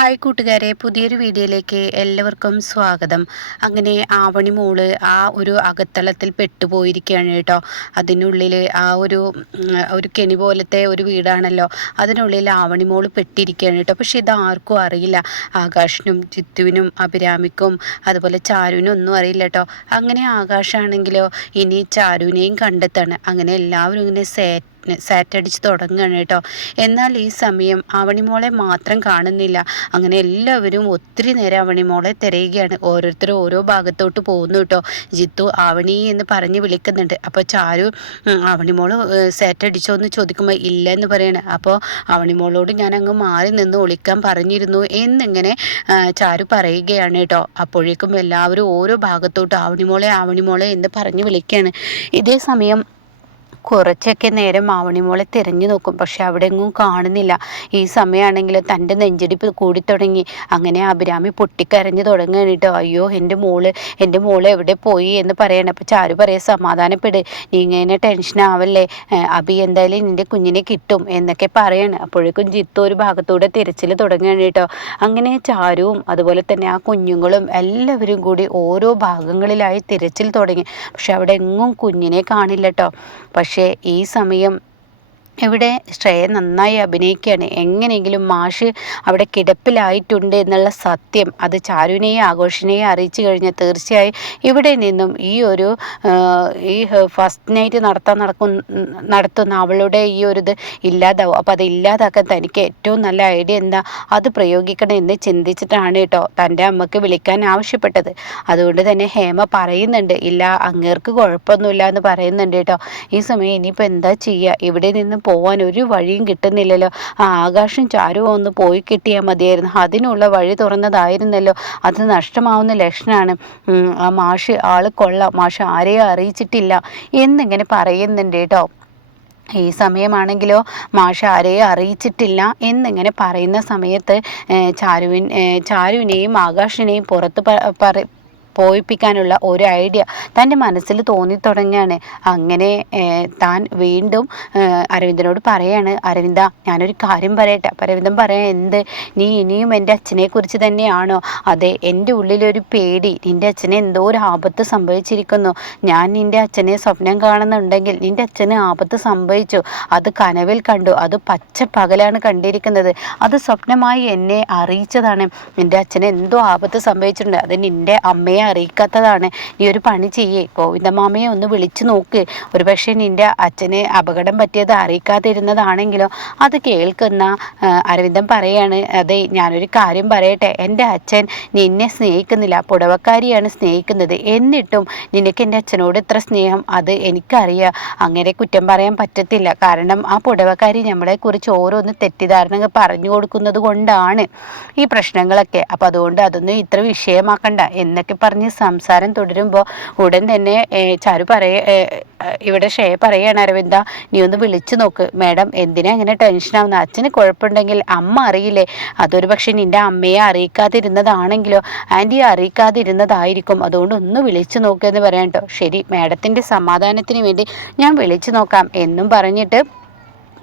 Hi കൂട്ടുകാരെ, പുതിയൊരു വീഡിയോയിലേക്ക് എല്ലാവർക്കും സ്വാഗതം. അങ്ങനെ ആവണി മോള് ആ ഒരു അകത്തളത്തിൽ പെട്ടുപോയിരിക്കുകയാണ് കേട്ടോ. അതിനുള്ളിൽ ഒരു കെണി പോലത്തെ ഒരു വീടാണല്ലോ, അതിനുള്ളിൽ ആവണി മോള് പെട്ടിരിക്കുകയാണ് കേട്ടോ. പക്ഷെ ഇതാർക്കും അറിയില്ല. ആകാശിനും ജിത്തുവിനും അഭിരാമിക്കും അതുപോലെ ചാരുവിനും ഒന്നും അറിയില്ല കേട്ടോ. അങ്ങനെ ആകാശാണെങ്കിലോ ഇനി ചാരുവിനെയും കണ്ടെത്താണ്. അങ്ങനെ എല്ലാവരും ഇങ്ങനെ സാറ്റടിച്ച് തുടങ്ങുകയാണ് കേട്ടോ. എന്നാൽ ഈ സമയം അവണിമോളെ മാത്രം കാണുന്നില്ല. അങ്ങനെ എല്ലാവരും ഒത്തിരി നേരം അവണിമോളെ തിരയുകയാണ്. ഓരോരുത്തരും ഓരോ ഭാഗത്തോട്ട് പോകുന്നു കേട്ടോ. ജിത്തു ആവണി എന്ന് പറഞ്ഞ് വിളിക്കുന്നുണ്ട്. അപ്പോൾ ചാരു അവണിമോള് സാറ്റടിച്ചോ എന്ന് ചോദിക്കുമ്പോൾ ഇല്ല എന്ന് പറയാണ്. അപ്പോൾ അവണിമോളോട് ഞാൻ അങ്ങ് മാറി നിന്ന് ഒളിക്കാൻ പറഞ്ഞിരുന്നു എന്നിങ്ങനെ ചാരു പറയുകയാണ് കേട്ടോ. അപ്പോഴേക്കും എല്ലാവരും ഓരോ ഭാഗത്തോട്ട് ആവണിമോളെ എന്ന് പറഞ്ഞ് വിളിക്കുകയാണ്. ഇതേ സമയം കുറച്ചൊക്കെ നേരം ആവണിമോളെ തിരഞ്ഞു നോക്കും. പക്ഷെ അവിടെ എങ്ങും കാണുന്നില്ല. ഈ സമയമാണെങ്കിൽ തൻ്റെ നെഞ്ചിടിപ്പ് കൂടിത്തുടങ്ങി. അങ്ങനെ അഭിരാമി പൊട്ടിക്കരഞ്ഞു തുടങ്ങുകയാണ് കേട്ടോ. അയ്യോ എൻ്റെ മോള് എവിടെ പോയി എന്ന് പറയണം. അപ്പോൾ ചാരു പറയാം, സമാധാനപ്പെട്, നീ ഇങ്ങനെ ടെൻഷൻ ആവല്ലേ, അഭി എന്തായാലും നിൻ്റെ കുഞ്ഞിനെ കിട്ടും എന്നൊക്കെ പറയാണ്. അപ്പോഴേക്കും ജിത്തു ഒരു ഭാഗത്തൂടെ തിരച്ചിൽ തുടങ്ങുകയാണ് കേട്ടോ. അങ്ങനെ ചാരുവും അതുപോലെ തന്നെ ആ കുഞ്ഞുങ്ങളും എല്ലാവരും കൂടി ഓരോ ഭാഗങ്ങളിലായി തിരച്ചിൽ തുടങ്ങി. പക്ഷെ അവിടെ എങ്ങും കുഞ്ഞിനെ കാണില്ല കേട്ടോ. പക്ഷേ ഈ സമയം ഇവിടെ ശ്രേയ നന്നായി അഭിനയിക്കുകയാണ്. എങ്ങനെയെങ്കിലും മാഷ് അവിടെ കിടപ്പിലായിട്ടുണ്ട് എന്നുള്ള സത്യം അത് ചാരുവിനെയും ആഘോഷിനെയും അറിയിച്ചു കഴിഞ്ഞാൽ തീർച്ചയായും ഇവിടെ നിന്നും ഈ ഫസ്റ്റ് നൈറ്റ് നടത്തുന്ന അവളുടെ ഈ ഒരു ഇത് ഇല്ലാതാവും. അപ്പോൾ അത് ഇല്ലാതാക്കാൻ തനിക്ക് ഏറ്റവും നല്ല ഐഡിയ എന്താ, അത് പ്രയോഗിക്കണം എന്ന് ചിന്തിച്ചിട്ടാണ് കേട്ടോ തൻ്റെ അമ്മക്ക് വിളിക്കാൻ ആവശ്യപ്പെട്ടത്. അതുകൊണ്ട് തന്നെ ഹേമ പറയുന്നുണ്ട്, ഇല്ല അങ്ങേർക്ക് കുഴപ്പമൊന്നുമില്ല എന്ന് പറയുന്നുണ്ട് കേട്ടോ. ഈ സമയം ഇനിയിപ്പോൾ എന്താ ചെയ്യുക, ഇവിടെ നിന്ന് പോവാൻ ഒരു വഴിയും കിട്ടുന്നില്ലല്ലോ. ആ ആകാശം ചാരുവോ ഒന്ന് പോയി കിട്ടിയാൽ മതിയായിരുന്നു. അതിനുള്ള വഴി തുറന്നതായിരുന്നല്ലോ, അത് നഷ്ടമാവുന്ന ലക്ഷണമാണ്. ആ മാഷ് ആള് കൊള്ളാം, മാഷ് ആരെയും അറിയിച്ചിട്ടില്ല എന്നിങ്ങനെ പറയുന്നുണ്ട് കേട്ടോ. ഈ സമയമാണെങ്കിലോ മാഷ് ആരെയും അറിയിച്ചിട്ടില്ല എന്നിങ്ങനെ പറയുന്ന സമയത്ത് ചാരുവിനെയും ആകാശിനെയും പുറത്ത് പോയിപ്പിക്കാനുള്ള ഒരു ഐഡിയ തൻ്റെ മനസ്സിൽ തോന്നിത്തുടങ്ങുകയാണ്. അങ്ങനെ താൻ വീണ്ടും അരവിന്ദനോട് പറയാണ്, അരവിന്ദ ഞാനൊരു കാര്യം പറയട്ടെ. അപ്പം അരവിന്ദൻ പറയാൻ, എന്ത്, നീ ഇനിയും എൻ്റെ അച്ഛനെക്കുറിച്ച് തന്നെയാണോ? അതെ, എൻ്റെ ഉള്ളിലൊരു പേടി, നിൻ്റെ അച്ഛനെ എന്തോ ഒരു ആപത്ത് സംഭവിച്ചിരിക്കുന്നു. ഞാൻ നിൻ്റെ അച്ഛനെ സ്വപ്നം കാണുന്നുണ്ടെങ്കിൽ നിൻ്റെ അച്ഛന് ആപത്ത് സംഭവിച്ചു, അത് കനവിൽ കണ്ടു, അത് പച്ച പകലാണ് കണ്ടിരിക്കുന്നത്, അത് സ്വപ്നമായി എന്നെ അറിയിച്ചതാണ്. നിൻ്റെ അച്ഛന് എന്തോ ആപത്ത് സംഭവിച്ചിട്ടുണ്ട്, അത് നിൻ്റെ അമ്മയെ അറിയിക്കാത്തതാണ്. നീ ഒരു പണി ചെയ്യേ, ഗോവിന്ദമാമയെ ഒന്ന് വിളിച്ചു നോക്ക്. ഒരു പക്ഷേ നിൻ്റെ അച്ഛന് അപകടം പറ്റിയത് അറിയിക്കാതിരുന്നതാണെങ്കിലോ. അത് കേൾക്കുന്ന അരവിന്ദൻ പറയാണ്, അതെ ഞാനൊരു കാര്യം പറയട്ടെ, എൻ്റെ അച്ഛൻ നിന്നെ സ്നേഹിക്കുന്നില്ല, പുടവക്കാരിയാണ് സ്നേഹിക്കുന്നത്. എന്നിട്ടും നിനക്ക് എൻ്റെ അച്ഛനോട് ഇത്ര സ്നേഹം, അത് എനിക്കറിയാം. അങ്ങനെ കുറ്റം പറയാൻ പറ്റത്തില്ല. കാരണം ആ പുടവക്കാരി നമ്മളെക്കുറിച്ച് ഓരോന്ന് തെറ്റിദ്ധാരണകൾ പറഞ്ഞു കൊടുക്കുന്നത് കൊണ്ടാണ് ഈ പ്രശ്നങ്ങളൊക്കെ. അപ്പം അതുകൊണ്ട് അതൊന്നും ഇത്ര വിഷയമാക്കണ്ട എന്നൊക്കെ പറഞ്ഞ് സംസാരം തുടരുമ്പോൾ ഉടൻ തന്നെ ചാരു ഇവിടെ ശ്രേയ പറയാണ്, അരവിന്ദ നീ ഒന്ന് വിളിച്ചു നോക്ക്. മാഡം എന്തിനാ ഇങ്ങനെ ടെൻഷനാവുന്ന, അച്ഛന് കുഴപ്പമുണ്ടെങ്കിൽ അമ്മ അറിയില്ലേ, അതൊരു പക്ഷെ നിൻ്റെ അമ്മയെ അറിയിക്കാതിരുന്നതാണെങ്കിലോ ആൻറ്റിയെ അറിയിക്കാതിരുന്നതായിരിക്കും, അതുകൊണ്ട് ഒന്ന് വിളിച്ചു നോക്കുക പറയാം കേട്ടോ. ശരി, മാഡത്തിൻ്റെ സമാധാനത്തിന് വേണ്ടി ഞാൻ വിളിച്ചു നോക്കാം എന്നും പറഞ്ഞിട്ട്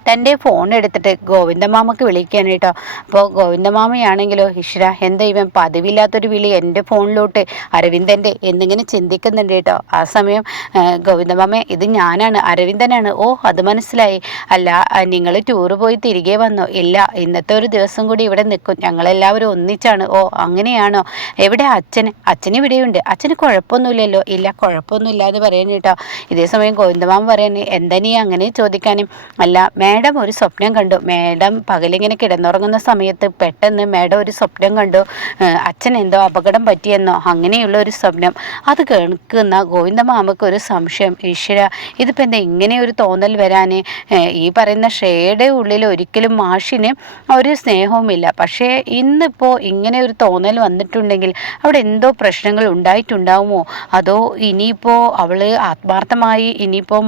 തൻ്റെ ഫോൺ എടുത്തിട്ട് ഗോവിന്ദമാമക്ക് വിളിക്കുകയാണ് കേട്ടോ. അപ്പോൾ ഗോവിന്ദമാമയാണെങ്കിലോ, ഈശ്വര എന്താ ഇവൻ പതിവില്ലാത്തൊരു വിളി എൻ്റെ ഫോണിലോട്ട്, അരവിന്ദൻ്റെ എന്നിങ്ങനെ ചിന്തിക്കുന്നുണ്ട് കേട്ടോ. ആ സമയം ഗോവിന്ദമാമ, ഇത് ഞാനാണ്, അരവിന്ദനാണ്. ഓ അത് മനസ്സിലായി. അല്ല നിങ്ങൾ ടൂറ് പോയി തിരികെ വന്നോ? ഇല്ല, ഇന്നത്തെ ഒരു ദിവസം കൂടി ഇവിടെ നിൽക്കും, ഞങ്ങളെല്ലാവരും ഒന്നിച്ചാണ്. ഓ അങ്ങനെയാണോ? എവിടെ അച്ഛൻ ഇവിടെയുണ്ട്, അച്ഛന് കുഴപ്പമൊന്നുമില്ലല്ലോ? ഇല്ല കുഴപ്പമൊന്നുമില്ല എന്ന് പറയാൻ കേട്ടോ. ഇതേ സമയം ഗോവിന്ദമാമ പറയാൻ, എന്താ നീ അങ്ങനെ ചോദിക്കാനും, അല്ല മാഡം ഒരു സ്വപ്നം കണ്ടു. മാഡം പകലിങ്ങനെ കിടന്നുറങ്ങുന്ന സമയത്ത് പെട്ടെന്ന് മാഡം ഒരു സ്വപ്നം കണ്ടു, അച്ഛൻ എന്തോ അപകടം പറ്റിയെന്നോ, അങ്ങനെയുള്ള ഒരു സ്വപ്നം. അത് കേൾക്കുന്ന ഗോവിന്ദമാമക്ക് ഒരു സംശയം, ഈശ്വര ഇതിപ്പോൾ എന്താ ഇങ്ങനെ ഒരു തോന്നൽ വരാൻ? ഈ പറയുന്ന ശ്രേയയുടെ ഉള്ളിൽ ഒരിക്കലും മാഷിന് ഒരു സ്നേഹവുമില്ല. പക്ഷേ ഇന്നിപ്പോൾ ഇങ്ങനെ ഒരു തോന്നൽ വന്നിട്ടുണ്ടെങ്കിൽ അവിടെ എന്തോ പ്രശ്നങ്ങൾ ഉണ്ടായിട്ടുണ്ടാവുമോ? അതോ ഇനിയിപ്പോൾ അവൾ ആത്മാർത്ഥമായി ഇനിയിപ്പോൾ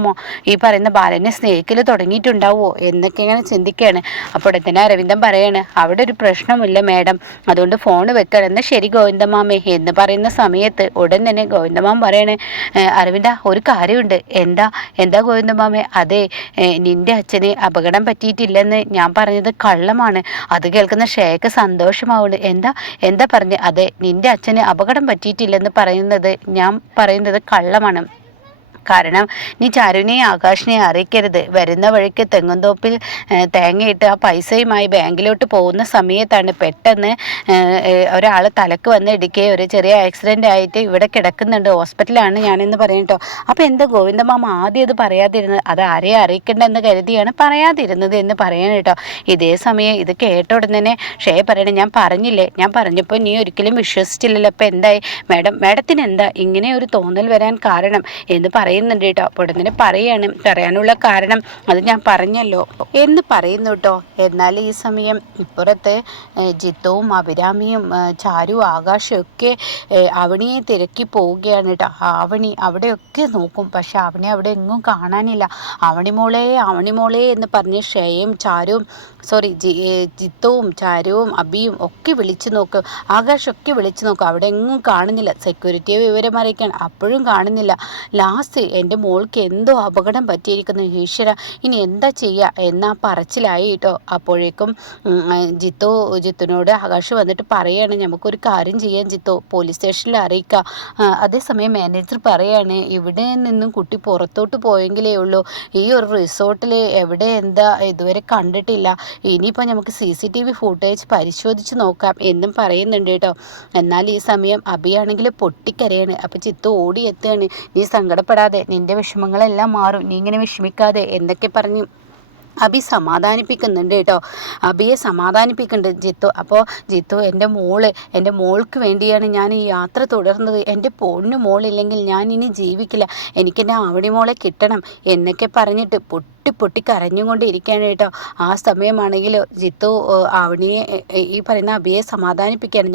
ഈ പറയുന്ന ബാലനെ സ്നേഹിക്കൽ തുടങ്ങിയിട്ടുണ്ടാവുമോ എന്നൊക്കെ ഇങ്ങനെ ചിന്തിക്കുകയാണ്. അപ്പോൾ തന്നെ അരവിന്ദൻ പറയാണ്, അവിടെ ഒരു പ്രശ്നമില്ല മാഡം, അതുകൊണ്ട് ഫോൺ വെക്കണം. എന്നാൽ ശരി ഗോവിന്ദമാമേ എന്ന് പറയുന്ന സമയത്ത് ഉടൻ തന്നെ ഗോവിന്ദമാമ പറയണേ, അരവിന്ദ ഒരു കാര്യമുണ്ട്. എന്താ എന്താ ഗോവിന്ദമാമേ? അതെ, നിന്റെ അച്ഛന് അപകടം പറ്റിയിട്ടില്ലെന്ന് ഞാൻ പറഞ്ഞത് കള്ളമാണ്. അത് കേൾക്കുന്ന ഷേക്ക് സന്തോഷമാവുള്ളൂ. എന്താ എന്താ പറഞ്ഞ്? അതെ, നിന്റെ അച്ഛന് അപകടം പറ്റിയിട്ടില്ലെന്ന് പറയുന്നത് ഞാൻ പറയുന്നത് കള്ളമാണ്. കാരണം നീ ചാരുവിനെ ആകാശിനെ അറിയിക്കരുത്. വരുന്ന വഴിക്ക് തെങ്ങുംതോപ്പിൽ തേങ്ങയിട്ട് ആ പൈസയുമായി ബാങ്കിലോട്ട് പോകുന്ന സമയത്താണ് പെട്ടെന്ന് ഒരാൾ തലക്ക് വന്ന് ഇടിക്കുകയും ഒരു ചെറിയ ആക്സിഡൻ്റ് ആയിട്ട് ഇവിടെ കിടക്കുന്നുണ്ട്, ഹോസ്പിറ്റലാണ് ഞാനെന്ന് പറയും കേട്ടോ. അപ്പോൾ എന്താ ഗോവിന്ദമാമ ആദ്യം അത് പറയാതിരുന്നത്? അത് ആരെയും അറിയിക്കേണ്ടെന്ന് കരുതിയാണ് പറയാതിരുന്നത് എന്ന് പറയാൻ കേട്ടോ. ഇതേ സമയം ഇത് കേട്ട ഉടൻ തന്നെ പറയണേ, ഞാൻ പറഞ്ഞില്ലേ, ഞാൻ പറഞ്ഞപ്പോൾ നീ ഒരിക്കലും വിശ്വസിച്ചില്ലല്ലോ. അപ്പോൾ എന്തായി മാഡത്തിന് എന്താ ഇങ്ങനെ ഒരു തോന്നൽ വരാൻ കാരണം എന്ന് പറയുന്നുണ്ട് കേട്ടോ. അപ്പോൾ ഉടനെ പറയാനുള്ള കാരണം അത് ഞാൻ പറഞ്ഞല്ലോ എന്ന് പറയുന്നു കേട്ടോ. എന്നാൽ ഈ സമയം ഇപ്പുറത്ത് ജിത്തുവും അഭിരാമിയും ചാരു ആകാശവും ഒക്കെ അവണിയെ തിരക്കി പോവുകയാണ് കേട്ടോ. അവണി അവിടെയൊക്കെ നോക്കും, പക്ഷെ അവണി അവിടെ എങ്ങും കാണാനില്ല. അവണിമോളെ എന്ന് പറഞ്ഞ് ഷേയും ചാരുവും ജിത്തുവും ചാരുവും അബിയും ഒക്കെ വിളിച്ചു നോക്കും, ആകാശമൊക്കെ വിളിച്ചു നോക്കും, അവിടെ എങ്ങും കാണുന്നില്ല. സെക്യൂരിറ്റിയെ വിവരം അറിയിക്കാൻ അപ്പോഴും കാണുന്നില്ല. ലാസ്റ്റ് എൻ്റെ മോൾക്ക് എന്തോ അപകടം പറ്റിയിരിക്കുന്നു, ഈശ്വര ഇനി എന്താ ചെയ്യുക എന്നാ പറച്ചിലായി കേട്ടോ. അപ്പോഴേക്കും ജിത്തുനോട് ആകാശ് വന്നിട്ട് പറയാണ്, നമുക്കൊരു കാര്യം ചെയ്യാൻ ജിത്തു, പോലീസ് സ്റ്റേഷനിൽ അറിയിക്കാം. അതേസമയം മാനേജർ പറയാണ്, ഇവിടെ നിന്നും കുട്ടി പുറത്തോട്ട് പോയെങ്കിലേ ഉള്ളൂ, ഈ ഒരു റിസോർട്ടിൽ എവിടെ എന്താ ഇതുവരെ കണ്ടിട്ടില്ല, ഇനിയിപ്പോൾ നമുക്ക് CCTV ഫുട്ടേജ് പരിശോധിച്ച് നോക്കാം എന്നും പറയുന്നുണ്ട് കേട്ടോ. എന്നാൽ ഈ സമയം അബിയാണെങ്കിൽ പൊട്ടിക്കരയാണ്. അപ്പോൾ ജിത്തു ഓടിയെത്തുകയാണ്. നീ സങ്കടപ്പെടാതെ, നിന്റെ വിഷമങ്ങളെല്ലാം മാറും, നീ ഇങ്ങനെ വിഷമിക്കാതെ എന്നൊക്കെ പറഞ്ഞു അബി സമാധാനിപ്പിക്കുന്നുണ്ട് കേട്ടോ. അബിയെ സമാധാനിപ്പിക്കുന്നുണ്ട് ജിത്തു. അപ്പോൾ ജിത്തു, എൻ്റെ മോൾക്ക് വേണ്ടിയാണ് ഞാൻ ഈ യാത്ര തുടർന്നത്, എൻ്റെ പൊന്നു മോളില്ലെങ്കിൽ ഞാൻ ഇനി ജീവിക്കില്ല, എനിക്കെൻ്റെ ആവണി മോളെ കിട്ടണം എന്നൊക്കെ പറഞ്ഞിട്ട് പൊട്ടി കരഞ്ഞുകൊണ്ടിരിക്കുകയാണ് കേട്ടോ. ആ സമയമാണെങ്കിൽ ജിത്തു ആവണിയെ ഈ പറയുന്ന അബിയെ സമാധാനിപ്പിക്കുകയാണ്.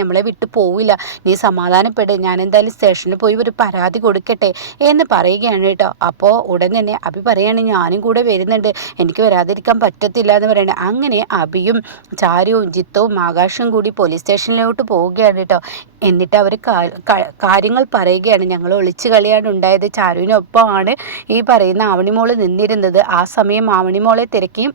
നമ്മളെ വിട്ടു പോവില്ല, നീ സമാധാനപ്പെട്, ഞാൻ എന്തായാലും സ്റ്റേഷനിൽ പോയി ഒരു പരാതി കൊടുക്കട്ടെ എന്ന് പറയുകയാണ് കേട്ടോ. അപ്പോൾ ഉടൻ തന്നെ അബി പറയാണ്, ഞാനും കൂടെ വരുന്നുണ്ട്, എനിക്ക് വരാതിരിക്കാൻ പറ്റത്തില്ല എന്ന് പറയണേ. അങ്ങനെ അബിയും ചാരുവും ജിത്തുവും ആകാശവും കൂടി പോലീസ് സ്റ്റേഷനിലോട്ട് പോവുകയാണ് കേട്ടോ. എന്നിട്ട് അവർ കാര്യങ്ങൾ പറയുകയാണ്, ഞങ്ങൾ ഒളിച്ചു കളിയാണ് ഉണ്ടായത്, ചാരുവിനൊപ്പമാണ് ഈ പറയുന്ന ആവണിമോള് നിന്നിരുന്നത്. ആ സമയം ആവണിമോളെ തിരക്കി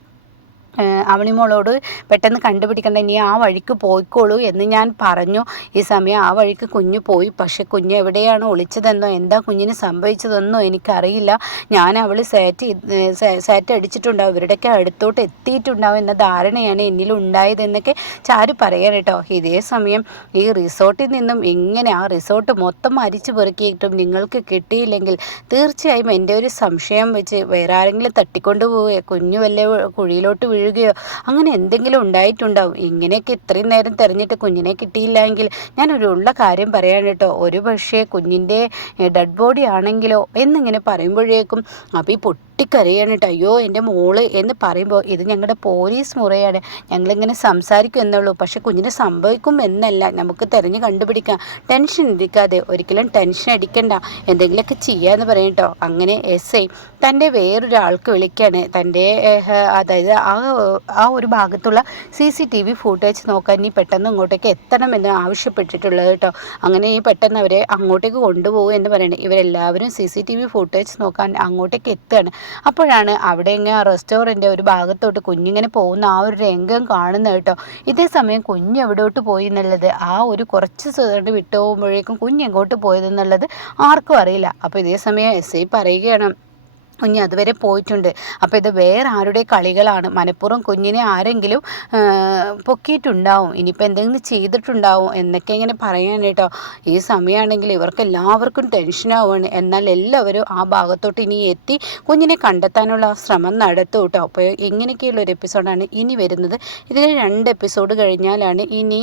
അവണിമോളോട് പെട്ടെന്ന് കണ്ടുപിടിക്കണ്ട, നീ ആ വഴിക്ക് പോയിക്കോളൂ എന്ന് ഞാൻ പറഞ്ഞു. ഈ സമയം ആ വഴിക്ക് കുഞ്ഞ് പോയി, പക്ഷെ എവിടെയാണ് ഒളിച്ചതെന്നോ എന്താ കുഞ്ഞിന് സംഭവിച്ചതെന്നോ എനിക്കറിയില്ല. ഞാൻ അവൾ സാറ്റ് അടിച്ചിട്ടുണ്ടാവും, ഇവരുടെയൊക്കെ അടുത്തോട്ട് എത്തിയിട്ടുണ്ടാവും എന്ന ധാരണയാണ് എന്നിലുണ്ടായതെന്നൊക്കെ ചാരു പറയാൻ കേട്ടോ. ഇതേ സമയം ഈ റിസോർട്ടിൽ നിന്നും എങ്ങനെ ആ റിസോർട്ട് മൊത്തം അരിച്ചു പെറുക്കിയിട്ടും നിങ്ങൾക്ക് കിട്ടിയില്ലെങ്കിൽ തീർച്ചയായും എൻ്റെ ഒരു സംശയം വെച്ച് വേറെ ആരെങ്കിലും തട്ടിക്കൊണ്ടു പോവുകയോ കുഞ്ഞു വല്ല കുഴിയിലോട്ട് വീഴുകയോ അങ്ങനെ എന്തെങ്കിലും ഉണ്ടായിട്ടുണ്ടാവും. ഇങ്ങനെയൊക്കെ ഇത്രയും നേരം തിരഞ്ഞിട്ട് കുഞ്ഞിനെ കിട്ടിയില്ലെങ്കിൽ ഞാനൊരുള്ള കാര്യം പറയാൻ കേട്ടോ, ഒരു പക്ഷേ കുഞ്ഞിൻ്റെ ഡെഡ് ബോഡി ആണെങ്കിലോ എന്നിങ്ങനെ പറയുമ്പോഴേക്കും അപ്പൊ ഈ പൊട്ടിക്കരയാണ് കേട്ടോ. അയ്യോ എൻ്റെ മോള് എന്ന് പറയുമ്പോൾ ഇത് ഞങ്ങളുടെ പോലീസ് മുറയാണ്, ഞങ്ങളിങ്ങനെ സംസാരിക്കും എന്നുള്ളൂ, പക്ഷെ കുഞ്ഞിന് സംഭവിക്കും എന്നല്ല, നമുക്ക് തിരഞ്ഞ് കണ്ടുപിടിക്കാം, ടെൻഷൻ ഇരിക്കാതെ, ഒരിക്കലും ടെൻഷൻ അടിക്കണ്ട, എന്തെങ്കിലുമൊക്കെ ചെയ്യാന്ന് പറയും കേട്ടോ. അങ്ങനെ SI തൻ്റെ വേറൊരാൾക്ക് വിളിക്കുകയാണ്, തൻ്റെ അതായത് ആ ഒരു ഭാഗത്തുള്ള CCTV ഫുട്ടേജ് നോക്കാൻ നീ പെട്ടെന്ന് ഇങ്ങോട്ടേക്ക് എത്തണമെന്ന് ആവശ്യപ്പെട്ടിട്ടുള്ളത് കേട്ടോ. അങ്ങനെ ഈ പെട്ടെന്ന് അവരെ അങ്ങോട്ടേക്ക് കൊണ്ടുപോകും എന്ന് പറയുന്നത്. ഇവരെല്ലാവരും CCTV ഫുട്ടേജ് നോക്കാൻ അങ്ങോട്ടേക്ക് എത്തുകയാണ്. അപ്പോഴാണ് അവിടെ ഇങ്ങനെ റെസ്റ്റോറൻറ്റ് ഒരു ഭാഗത്തോട്ട് കുഞ്ഞിങ്ങനെ പോകുന്ന ആ ഒരു രംഗം കാണുന്നത് കേട്ടോ. ഇതേ സമയം കുഞ്ഞ് എവിടോട്ട് പോയി എന്നുള്ളത് ആ ഒരു കുറച്ച് സെക്കൻഡ് വിട്ടു പോകുമ്പോഴേക്കും കുഞ്ഞ് എങ്ങോട്ട് പോയതെന്നുള്ളത് ആർക്കും അറിയില്ല. അപ്പോൾ ഇതേ സമയം SI പറയുകയാണ്, കുഞ്ഞ് അതുവരെ പോയിട്ടുണ്ട്, അപ്പോൾ ഇത് വേറെ ആരുടെ കളികളാണ്, മനഃപൂർവ്വം കുഞ്ഞിനെ ആരെങ്കിലും പൊക്കിയിട്ടുണ്ടാവും, ഇനിയിപ്പോൾ എന്തെങ്കിലും ചെയ്തിട്ടുണ്ടാവും എന്നൊക്കെ ഇങ്ങനെ പറയാൻ കേട്ടോ. ഈ സമയമാണെങ്കിൽ ഇവർക്ക് എല്ലാവർക്കും ടെൻഷനാവുകയാണ്. എന്നാൽ എല്ലാവരും ആ ഭാഗത്തോട്ട് ഇനി എത്തി കുഞ്ഞിനെ കണ്ടെത്താനുള്ള ശ്രമം നടത്തും കേട്ടോ. അപ്പോൾ ഇങ്ങനെയൊക്കെയുള്ളൊരു എപ്പിസോഡാണ് ഇനി വരുന്നത്. ഇതിൽ 2 എപ്പിസോഡ് കഴിഞ്ഞാലാണ് ഇനി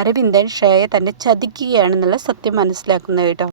അരവിന്ദൻ ശ്രേയ തന്നെ ചതിക്കുകയാണെന്നുള്ള സത്യം മനസ്സിലാക്കുന്നത് കേട്ടോ.